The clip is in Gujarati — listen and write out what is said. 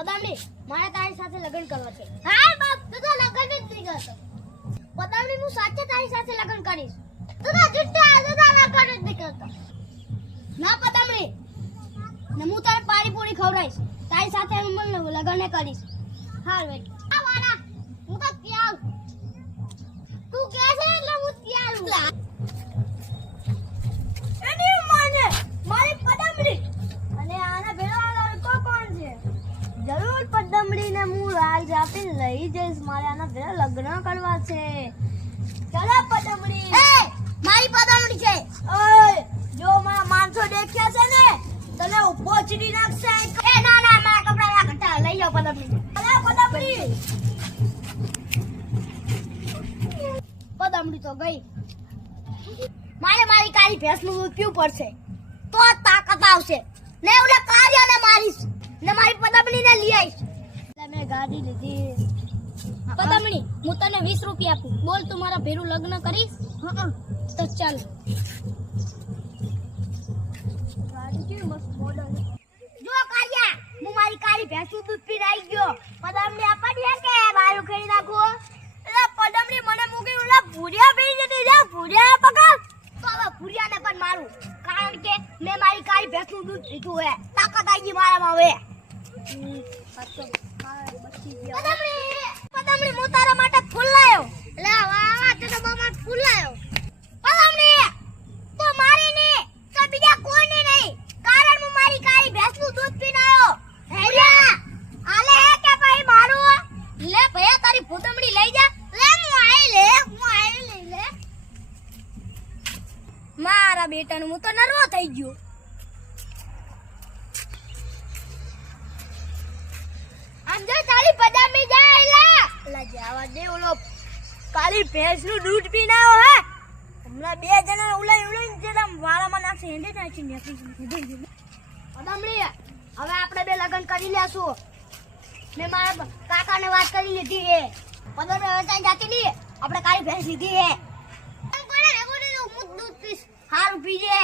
પદામડી મારે તારી સાથે લગ્ન કરવા છે. હા બાપ તું તો લગ્ન જ નહીં કરતો. પદામડી હું સાચે તારી સાથે લગ્ન કરીશ. તું તો જુઠ્ઠો આજે તો લગ્ન જ નહીં કરતો. ના પદામડી ને હું તારે પાણીપુરી ખવડાવીશ. તારી સાથે હું લગ્ન કરીશ. હાલ બેટી આ વાડા હું તો ક્યાં તું કે છે એટલે હું ક્યાં એની માને મારી પદામડી અને આના ભેળા લડકો કોણ છે? જરૂર પદામડીને હું રાજ આપી લઈ જઈશ. મારે આના ભેળા લગ્ન કરવા છે. ચાલો પદામડી એ મારી પદામડી છે. ઓય જો મારા માણસો દેખ્યા છે ને તને ઉભો ચીડી નાખશે. એ ના ના મારા કપડા ના ઘટા લઈ જાઓ પદામડી. અરે પદામડી પદામડી તો ગઈ. મારે મારી કાળી ભેંસનું દૂધ પીવું પડશે તો તાકાત આવશે. ને ઓલા કાળિયાને મારીશ ને મારી પદામડીને લઈ આવીશ. મેં ગાડી લીધી. પદામડી હું તને 20 રૂપિયા આપું. બોલ તું મારા ભેરું લગ્ન કરીશ? હા તો ચાલ. ગાડી કેવી મસ્ત મોડલ. જો કાળિયા હું મારી કાળી ભેંસનું દૂધ પીને આવી ગયો. પદામડી આપડી કે બારું ખેડી નાખો. એટલે પદામડી મને મૂકી ઓલા ભૂરિયા પી જતી જા. ભૂરિયા પકડ તો હવે ભૂરિયાને પણ મારું. કારણ કે મેં મારી કાળી ભેંસનું દૂધ પીધું હે. તાકાત આવી ગઈ મારામાં હવે. પદામડી હું તારા માટે ફૂલ લાયો. લે વાહ તે તો મારા ફૂલ લાયો. પદામડી તો મારી ની તો બીજા કોઈની નહીં. કારણ હું મારી કાળી ભેંસનું દૂધ પીને આવ્યો. ભૂરિયા આલે હે કે ભાઈ મારું. લે ભૈયા તારી પદામડી લઈ જા. લે હું આઈ લઈ લે. મારા બેટાનું હું તો નર્વો થઈ ગયો. આમ જો તારી પદામડી જાય લા જાવા દે. ઓલો કાળી ભેંસનું દૂધ પીને આવ્યો હે. હમણાં બે જણા ઉલાઈ જેલા વાળામાં નાખશે. હેંડે નાખી પદામડી હવે આપણે બે લગ્ન કરી લેશું. મેં મારા કાકાને વાત કરી લીધી હે. પદામડી હવે ત્યાં જાતી નહીં. આપણે કાળી ભેંસ લીધી હે. દૂધ પીસ હારું પીજે.